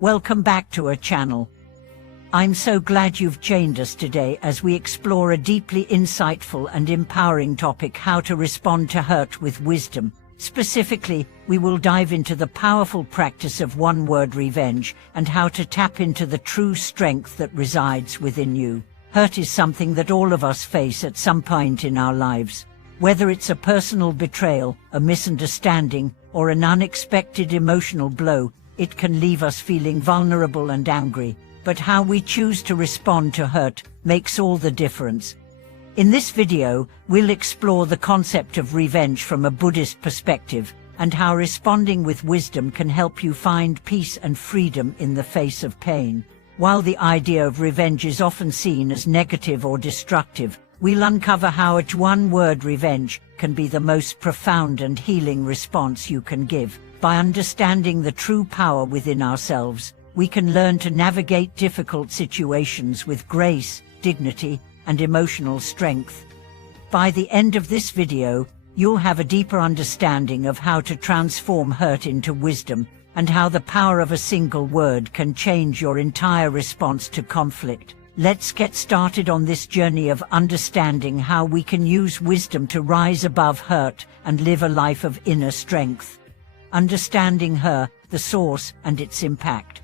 Welcome back to our channel. I'm so glad you've joined us today as we explore a deeply insightful and empowering topic: how to respond to hurt with wisdom. Specifically, we will dive into the powerful practice of one-word revenge and how to tap into the true strength that resides within you. Hurt is something that all of us face at some point in our lives. Whether it's a personal betrayal, a misunderstanding, or an unexpected emotional blow, it can leave us feeling vulnerable and angry. But how we choose to respond to hurt makes all the difference. In this video, we'll explore the concept of revenge from a Buddhist perspective and how responding with wisdom can help you find peace and freedom in the face of pain. While the idea of revenge is often seen as negative or destructive, we'll uncover how a one-word revenge can be the most profound and healing response you can give. By understanding the true power within ourselves, we can learn to navigate difficult situations with grace, dignity, and emotional strength. By the end of this video, you'll have a deeper understanding of how to transform hurt into wisdom and how the power of a single word can change your entire response to conflict. Let's get started on this journey of understanding how we can use wisdom to rise above hurt and live a life of inner strength. Understanding the source and its impact.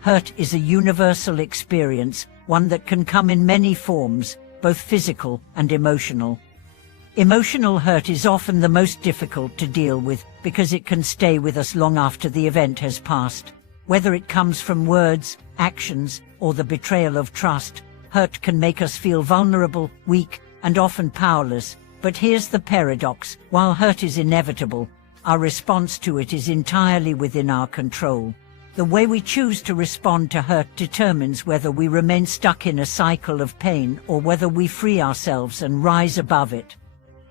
Hurt is a universal experience, one that can come in many forms, both physical and emotional. Emotional hurt is often the most difficult to deal with because it can stay with us long after the event has passed. Whether it comes from words, actions, or the betrayal of trust, hurt can make us feel vulnerable, weak, and often powerless. But here's the paradox: while hurt is inevitable, our response to it is entirely within our control. The way we choose to respond to hurt determines whether we remain stuck in a cycle of pain or whether we free ourselves and rise above it.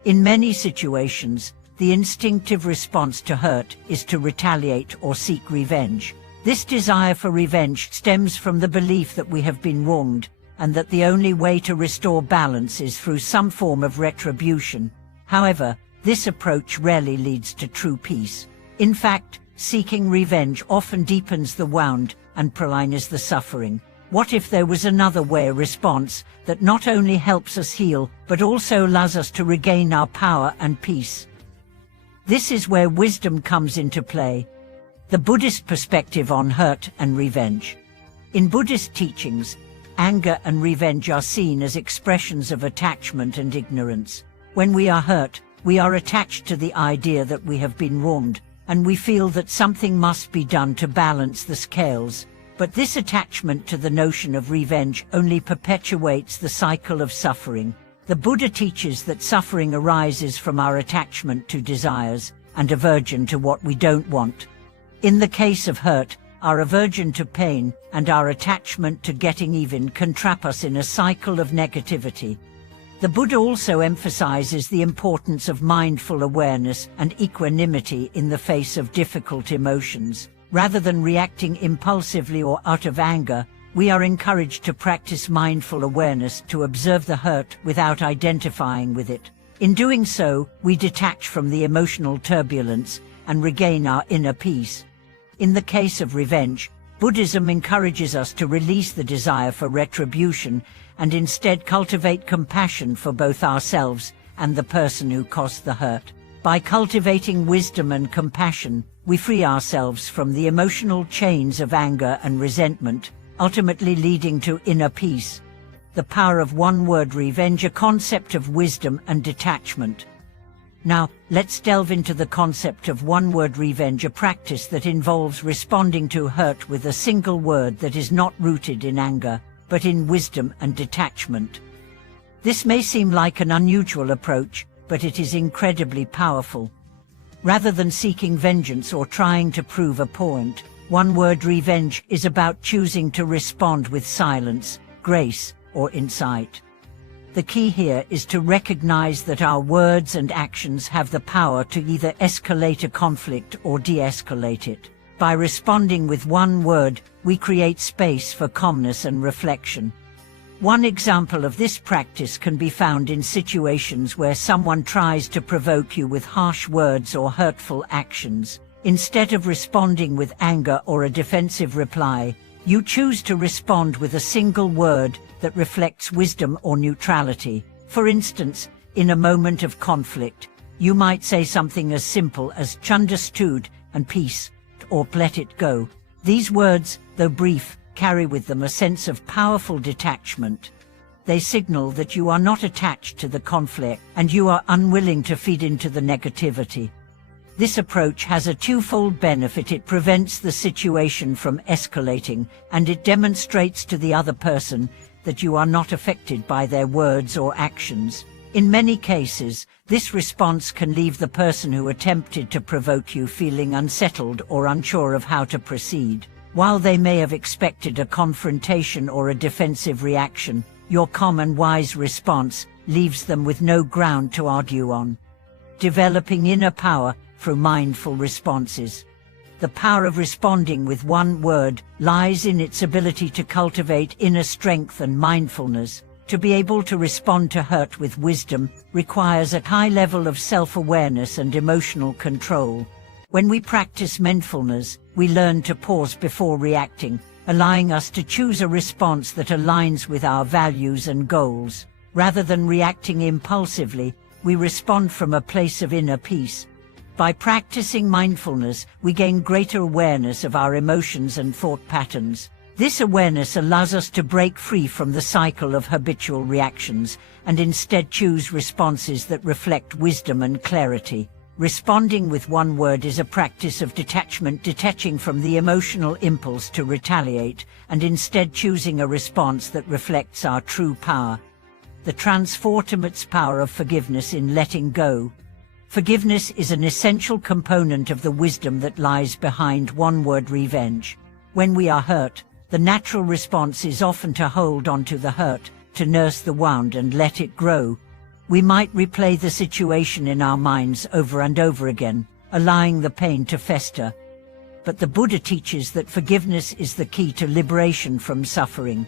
In many situations, the instinctive response to hurt is to retaliate or seek revenge. This desire for revenge stems from the belief that we have been wronged, and that the only way to restore balance is through some form of retribution. However, this approach rarely leads to true peace. In fact, seeking revenge often deepens the wound and prolongs the suffering. What if there was another way, a response that not only helps us heal, but also allows us to regain our power and peace? This is where wisdom comes into play. The Buddhist perspective on hurt and revenge. In Buddhist teachings, anger and revenge are seen as expressions of attachment and ignorance. When we are hurt, we are attached to the idea that we have been wronged, and we feel that something must be done to balance the scales. But this attachment to the notion of revenge only perpetuates the cycle of suffering. The Buddha teaches that suffering arises from our attachment to desires and aversion to what we don't want. In the case of hurt, our aversion to pain and our attachment to getting even can trap us in a cycle of negativity. The Buddha also emphasizes the importance of mindful awareness and equanimity in the face of difficult emotions. Rather than reacting impulsively or out of anger, we are encouraged to practice mindful awareness, to observe the hurt without identifying with it. In doing so, we detach from the emotional turbulence and regain our inner peace. In the case of revenge, Buddhism encourages us to release the desire for retribution and instead cultivate compassion for both ourselves and the person who caused the hurt. By cultivating wisdom and compassion, we free ourselves from the emotional chains of anger and resentment, ultimately leading to inner peace. The power of one-word revenge, a concept of wisdom and detachment. Now, let's delve into the concept of one-word revenge, a practice that involves responding to hurt with a single word that is not rooted in anger, but in wisdom and detachment. This may seem like an unusual approach, but it is incredibly powerful. Rather than seeking vengeance or trying to prove a point, one-word revenge is about choosing to respond with silence, grace, or insight. The key here is to recognize that our words and actions have the power to either escalate a conflict or de-escalate it. By responding with one word, we create space for calmness and reflection. One example of this practice can be found in situations where someone tries to provoke you with harsh words or hurtful actions. Instead of responding with anger or a defensive reply, you choose to respond with a single word that reflects wisdom or neutrality. For instance, in a moment of conflict, you might say something as simple as "understood" and "peace," or "let it go." These words, though brief, carry with them a sense of powerful detachment. They signal that you are not attached to the conflict and you are unwilling to feed into the negativity. This approach has a twofold benefit. It prevents the situation from escalating, and it demonstrates to the other person that you are not affected by their words or actions. In many cases, this response can leave the person who attempted to provoke you feeling unsettled or unsure of how to proceed. While they may have expected a confrontation or a defensive reaction, your calm and wise response leaves them with no ground to argue on. Developing inner power through mindful responses. The power of responding with one word lies in its ability to cultivate inner strength and mindfulness. To be able to respond to hurt with wisdom requires a high level of self-awareness and emotional control. When we practice mindfulness, we learn to pause before reacting, allowing us to choose a response that aligns with our values and goals. Rather than reacting impulsively, we respond from a place of inner peace. By practicing mindfulness, we gain greater awareness of our emotions and thought patterns. This awareness allows us to break free from the cycle of habitual reactions and instead choose responses that reflect wisdom and clarity. Responding with one word is a practice of detachment, detaching from the emotional impulse to retaliate and instead choosing a response that reflects our true power. The transformative power of forgiveness in letting go. Forgiveness is an essential component of the wisdom that lies behind one-word revenge. When we are hurt, the natural response is often to hold on to the hurt, to nurse the wound and let it grow. We might replay the situation in our minds over and over again, allowing the pain to fester. But the Buddha teaches that forgiveness is the key to liberation from suffering.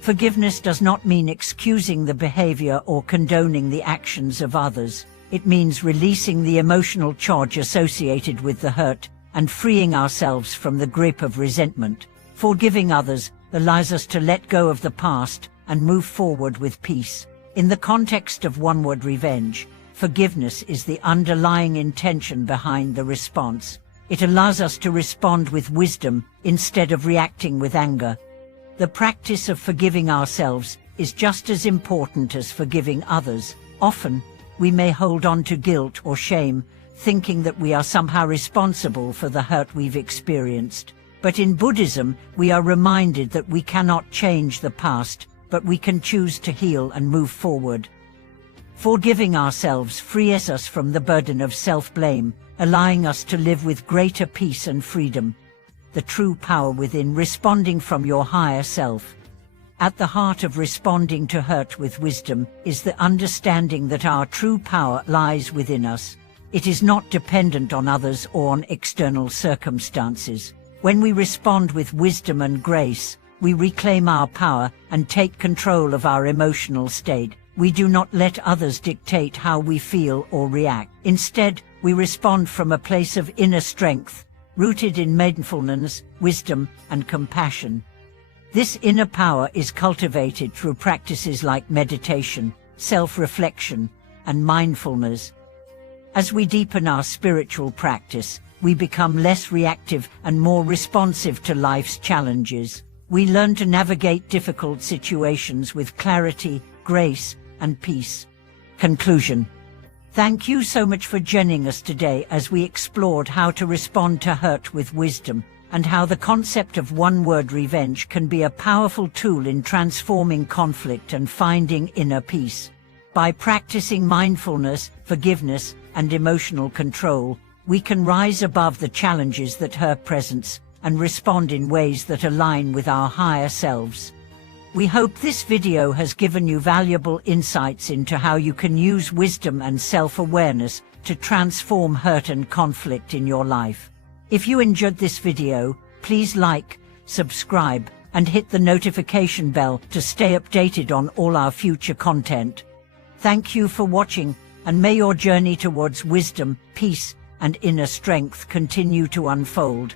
Forgiveness does not mean excusing the behavior or condoning the actions of others. It means releasing the emotional charge associated with the hurt and freeing ourselves from the grip of resentment. Forgiving others allows us to let go of the past and move forward with peace. In the context of one-word revenge, forgiveness is the underlying intention behind the response. It allows us to respond with wisdom instead of reacting with anger. The practice of forgiving ourselves is just as important as forgiving others. Often, we may hold on to guilt or shame, thinking that we are somehow responsible for the hurt we've experienced. But in Buddhism, we are reminded that we cannot change the past, but we can choose to heal and move forward. Forgiving ourselves frees us from the burden of self-blame, allowing us to live with greater peace and freedom. The true power within responding from your higher self. At the heart of responding to hurt with wisdom is the understanding that our true power lies within us. It is not dependent on others or on external circumstances. When we respond with wisdom and grace, we reclaim our power and take control of our emotional state. We do not let others dictate how we feel or react. Instead, we respond from a place of inner strength, rooted in mindfulness, wisdom, and compassion. This inner power is cultivated through practices like meditation, self-reflection, and mindfulness. As we deepen our spiritual practice, we become less reactive and more responsive to life's challenges. We learn to navigate difficult situations with clarity, grace, and peace. Conclusion. Thank you so much for joining us today as we explored how to respond to hurt with wisdom, and how the concept of one-word revenge can be a powerful tool in transforming conflict and finding inner peace. By practicing mindfulness, forgiveness, and emotional control, we can rise above the challenges that hurt presents and respond in ways that align with our higher selves. We hope this video has given you valuable insights into how you can use wisdom and self-awareness to transform hurt and conflict in your life. If you enjoyed this video, please like, subscribe, and hit the notification bell to stay updated on all our future content. Thank you for watching, and may your journey towards wisdom, peace, and inner strength continue to unfold,